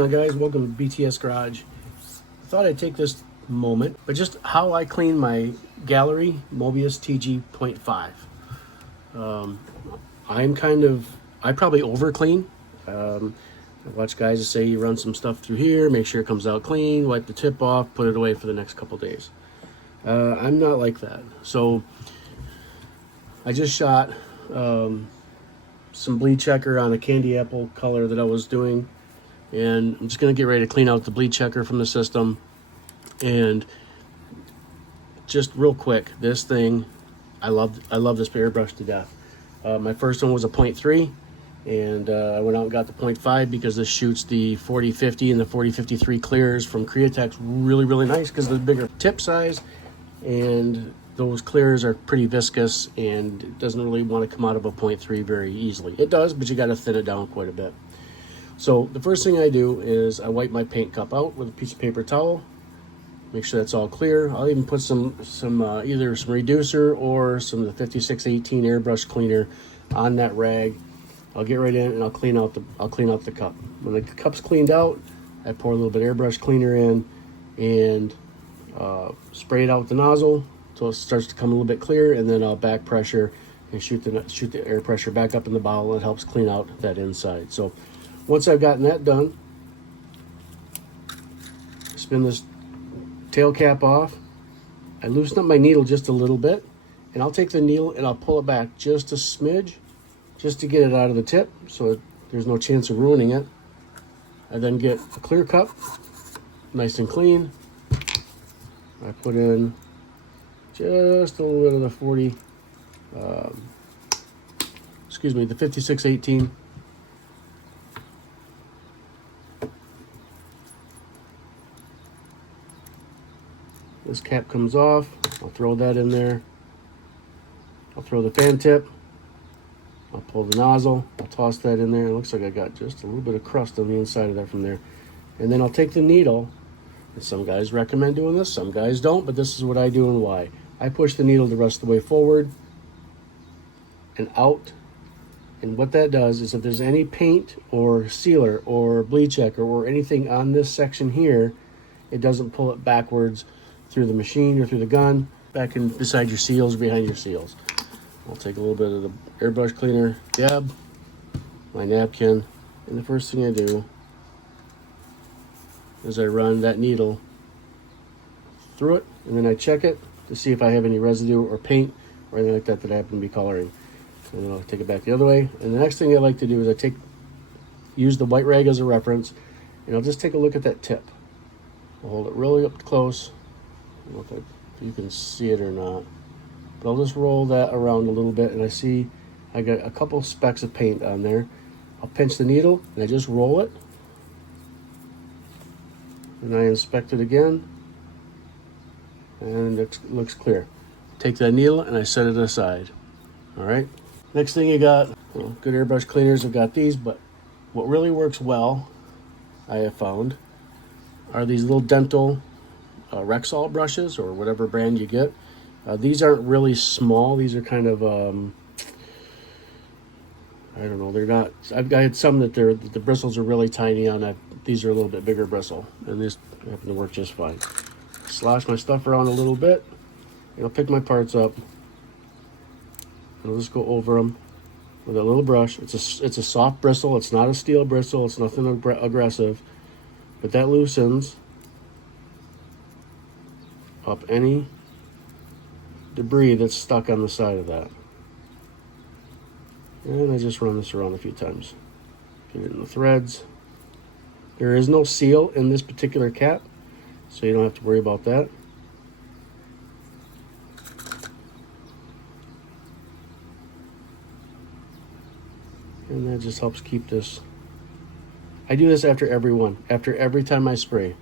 going on, guys? Welcome to BTS Garage. I thought I'd take this moment, but just how I clean my Gaahleri Mobius TG 0.5. I probably over clean. I watch guys say you run some stuff through here, make sure it comes out clean, wipe the tip off, put it away for the next couple days. I'm not like that. So I just shot some bleed checker on a candy apple color that I was doing, and I'm just going to get ready to clean out the bleed checker from the system. And just real quick, this thing, I love this Airbrush to death. My first one was a 0.3, and I went out and got the 0.5 because this shoots the 4050 and the 4053 clears from Createx really nice because of the bigger tip size, and those clears are pretty viscous and it doesn't really want to come out of a 0.3 very easily. It does, but you got to thin it down quite a bit. So the first thing I do is I wipe my paint cup out with a piece of paper towel, make sure that's all clear. I'll even put some either some reducer or some of the 5618 airbrush cleaner on that rag. I'll get right in and I'll clean out the cup. When the cup's cleaned out, I pour a little bit of airbrush cleaner in and spray it out with the nozzle so it starts to come a little bit clear, and then I'll back pressure and shoot the air pressure back up in the bottle. It helps clean out that inside. So once I've gotten that done, spin this tail cap off. I loosen up my needle just a little bit, and I'll take the needle and I'll pull it back just a smidge, just to get it out of the tip so there's no chance of ruining it. I then get a clear cup, nice and clean. I put in just a little bit of the the 5618. This cap comes off. I'll throw that in there. I'll throw the fan tip. I'll pull the nozzle. I'll toss that in there. It looks like I got just a little bit of crust on the inside of that from there. And then I'll take the needle, and some guys recommend doing this, some guys don't, but this is what I do and why. I push the needle the rest of the way forward and out. And what that does is if there's any paint or sealer or bleed checker or anything on this section here, it doesn't pull it backwards through the machine or through the gun, back in beside your seals, behind your seals. I'll take a little bit of the airbrush cleaner, dab, my napkin, and the first thing I do is I run that needle through it, and then I check it to see if I have any residue or paint or anything like that that I happen to be coloring. And then I'll take it back the other way. And the next thing I like to do is use the white rag as a reference, and I'll just take a look at that tip. I'll hold it really up close. I don't know if you can see it or not, but I'll just roll that around a little bit, and I see I got a couple specks of paint on there. I'll pinch the needle and I just roll it, and I inspect it again, and it looks clear. Take that needle and I set it aside. All right, next thing you got, good airbrush cleaners have got these, but what really works well, I have found, are these little dental Rexall brushes, or whatever brand you get. These aren't really small. These are kind of I don't know, they're not, I've had some that the bristles are really tiny on. These are a little bit bigger bristle, and these happen to work just fine. Slosh my stuff around a little bit, and I'll pick my parts up, and I'll just go over them with a little brush. It's a soft bristle. It's not a steel bristle. It's nothing aggressive, but that loosens up any debris that's stuck on the side of that. And I just run this around a few times. Get it in the threads. There is no seal in this particular cap, so you don't have to worry about that. And that just helps keep this. I do this after every time I spray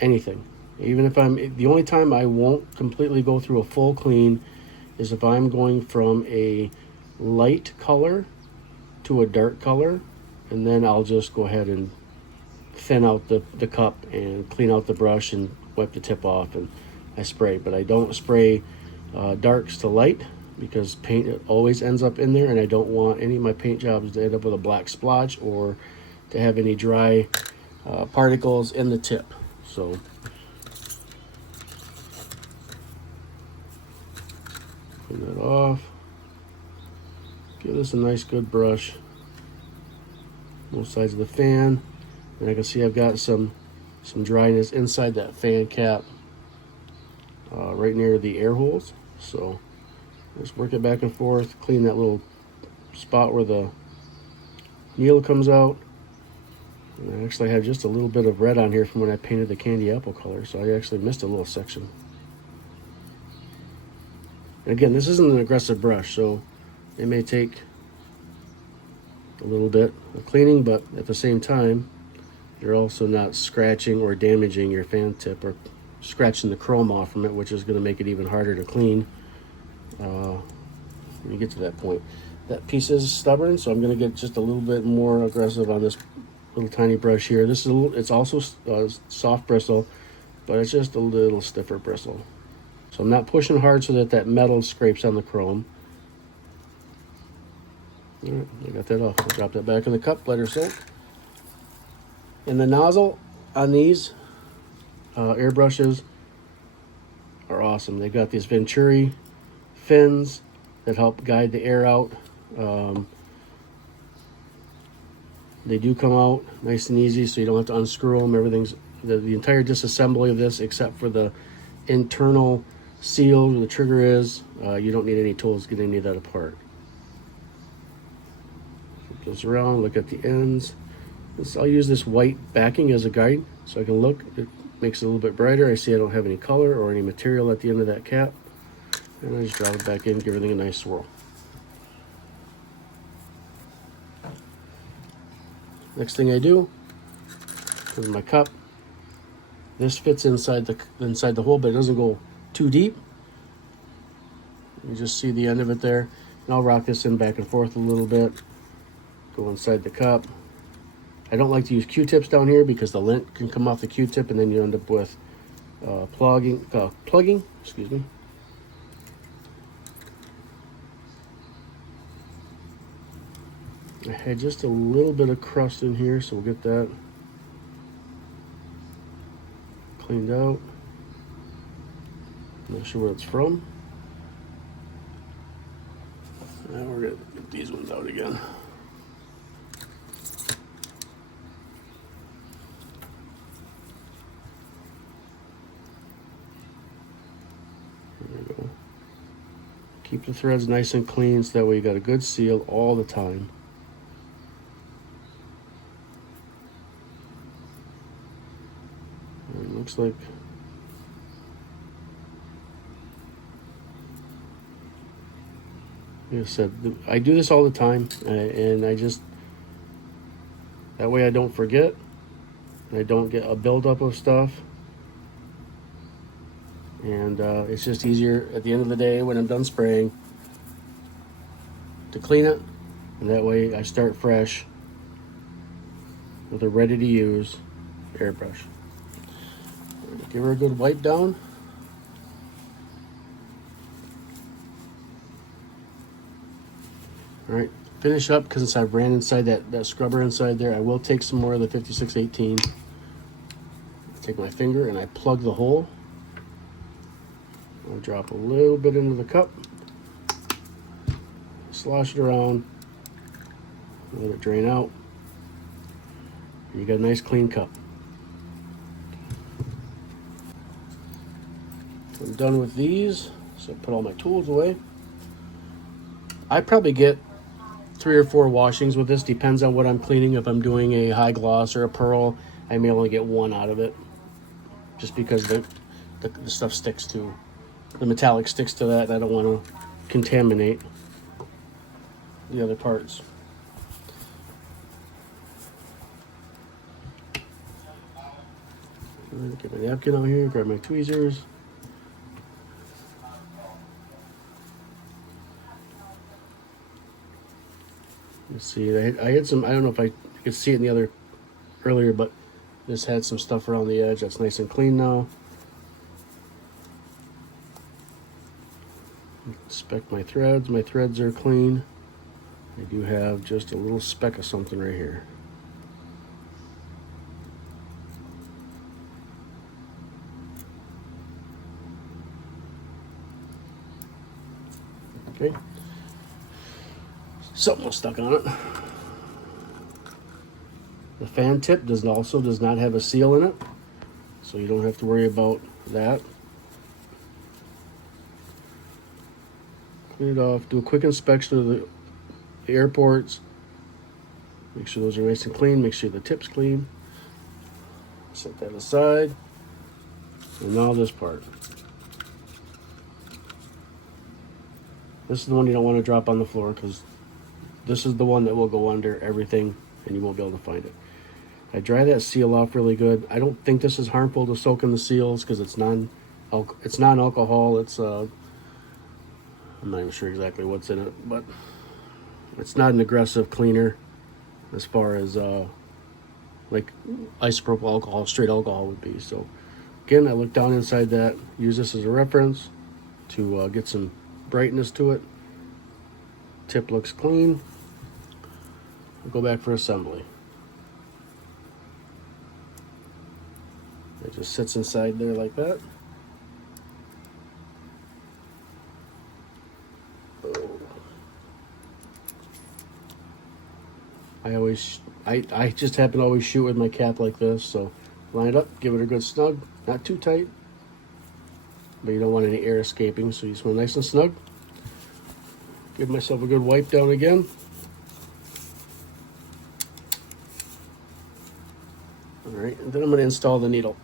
anything. Even if the only time I won't completely go through a full clean is if I'm going from a light color to a dark color, and then I'll just go ahead and thin out the cup and clean out the brush and wipe the tip off, and I spray. But I don't spray darks to light because paint always ends up in there, and I don't want any of my paint jobs to end up with a black splotch or to have any dry particles in the tip. So clean that off. Give this a nice good brush. Both sides of the fan. And I can see I've got some dryness inside that fan cap, right near the air holes. So just work it back and forth, clean that little spot where the needle comes out. And I actually have just a little bit of red on here from when I painted the candy apple color, so I actually missed a little section. And again, this isn't an aggressive brush, so it may take a little bit of cleaning, but at the same time, you're also not scratching or damaging your fan tip or scratching the chrome off from it, which is going to make it even harder to clean when you get to that point. That piece is stubborn, so I'm going to get just a little bit more aggressive on this little tiny brush here. This is it's also soft bristle, but it's just a little stiffer bristle. So I'm not pushing hard so that metal scrapes on the chrome. All right, I got that off. I'll drop that back in the cup, let her soak. And the nozzle on these airbrushes are awesome. They've got these Venturi fins that help guide the air out. They do come out nice and easy, so you don't have to unscrew them. Everything's the entire disassembly of this, except for the internal seal where the trigger is. You don't need any tools to get any of that apart. Flip this around, look at the ends. I'll use this white backing as a guide so I can look. It makes it a little bit brighter. I see I don't have any color or any material at the end of that cap. And I just drop it back in, give everything a nice swirl. Next thing I do is my cup. This fits inside the hole, but it doesn't go too deep. You just see the end of it there. And I'll rock this in back and forth a little bit. Go inside the cup. I don't like to use Q-tips down here because the lint can come off the Q-tip and then you end up with plugging, excuse me. I had just a little bit of crust in here, so we'll get that cleaned out. Not sure where it's from. Now we're gonna get these ones out again. There we go. Keep the threads nice and clean so that way you got a good seal all the time. And it looks like I said, I do this all the time, and I just, that way I don't forget, and I don't get a buildup of stuff, and it's just easier at the end of the day when I'm done spraying to clean it, and that way I start fresh with a ready to use airbrush. Give her a good wipe down. All right, finish up because I've ran inside that scrubber inside there. I will take some more of the 5618. Take my finger and I plug the hole. I'll drop a little bit into the cup. Slosh it around. Let it drain out. You got a nice clean cup. I'm done with these, so put all my tools away. I probably get 3 or 4 washings with this, depends on what I'm cleaning. If I'm doing a high gloss or a pearl, I may only get 1 out of it, just because the stuff sticks to, the metallic sticks to that, and I don't want to contaminate the other parts. Get my napkin out here, grab my tweezers. Let's see, I had some, I don't know if I could see it in the other earlier, but this had some stuff around the edge. That's nice and clean now. Inspect my threads. My threads are clean. I do have just a little speck of something right here. Okay. Something was stuck on it. The fan tip does not have a seal in it, so you don't have to worry about that. Clean it off. Do a quick inspection of the air ports. Make sure those are nice and clean. Make sure the tip's clean. Set that aside. And now this part. This is the one you don't want to drop on the floor, because this is the one that will go under everything and you won't be able to find it. I dry that seal off really good. I don't think this is harmful to soak in the seals because it's non-alcohol. I'm not even sure exactly what's in it, but it's not an aggressive cleaner as far as like isopropyl alcohol, straight alcohol would be. So again, I look down inside that, use this as a reference to get some brightness to it. Tip looks clean. I'll go back for assembly. It just sits inside there like that. I just happen to always shoot with my cap like this, so line it up, give it a good snug, not too tight, but you don't want any air escaping, so you just want nice and snug. Give myself a good wipe down again. All right, and then I'm going to install the needle.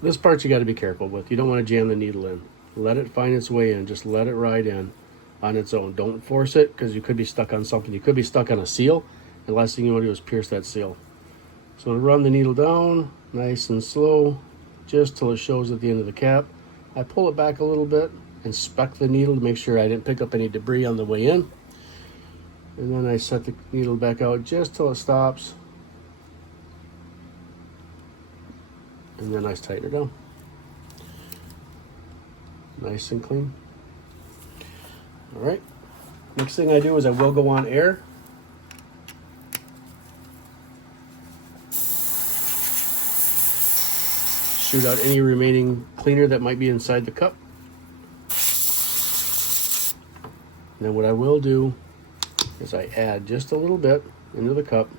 This part you got to be careful with. You don't want to jam the needle in. Let it find its way in. Just let it ride in on its own. Don't force it, because you could be stuck on something. You could be stuck on a seal, and the last thing you want to do is pierce that seal. So to run the needle down nice and slow, just till it shows at the end of the cap. I pull it back a little bit, inspect the needle to make sure I didn't pick up any debris on the way in, and then I set the needle back out just till it stops, and then I tighten it down. Nice and clean. All right, next thing I do is I will go on air. Shoot out any remaining cleaner that might be inside the cup. And then what I will do is I add just a little bit into the cup.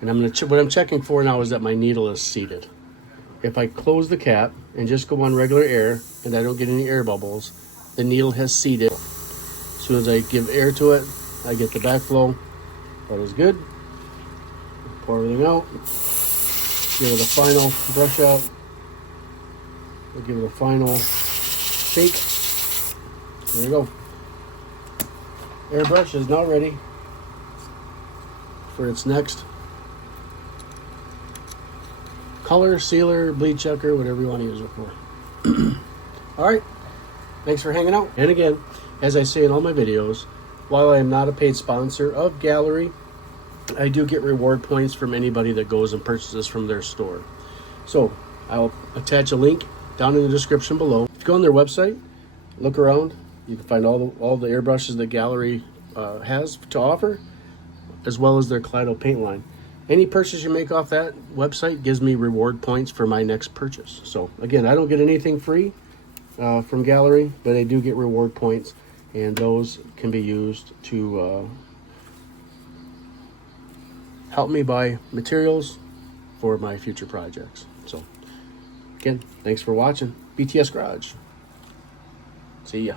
And what I'm checking for now is that my needle is seated. If I close the cap and just go on regular air and I don't get any air bubbles, the needle has seated. As soon as I give air to it, I get the backflow. That is good. Pour everything out. Give it a final brush out. We'll give it a final shake. There you go. Airbrush is now ready for its next color, sealer, bleed checker, whatever you want to use it for. All right. Thanks for hanging out. And again, as I say in all my videos, while I am not a paid sponsor of Gaahleri, I do get reward points from anybody that goes and purchases from their store. So I'll attach a link down in the description below. If you go on their website, look around, you can find all the airbrushes that Gaahleri has to offer, as well as their Kaleido paint line. Any purchase you make off that website gives me reward points for my next purchase. So again, I don't get anything free from Gaahleri, but I do get reward points, and those can be used to help me buy materials for my future projects. So again, thanks for watching BTS Garage. See ya.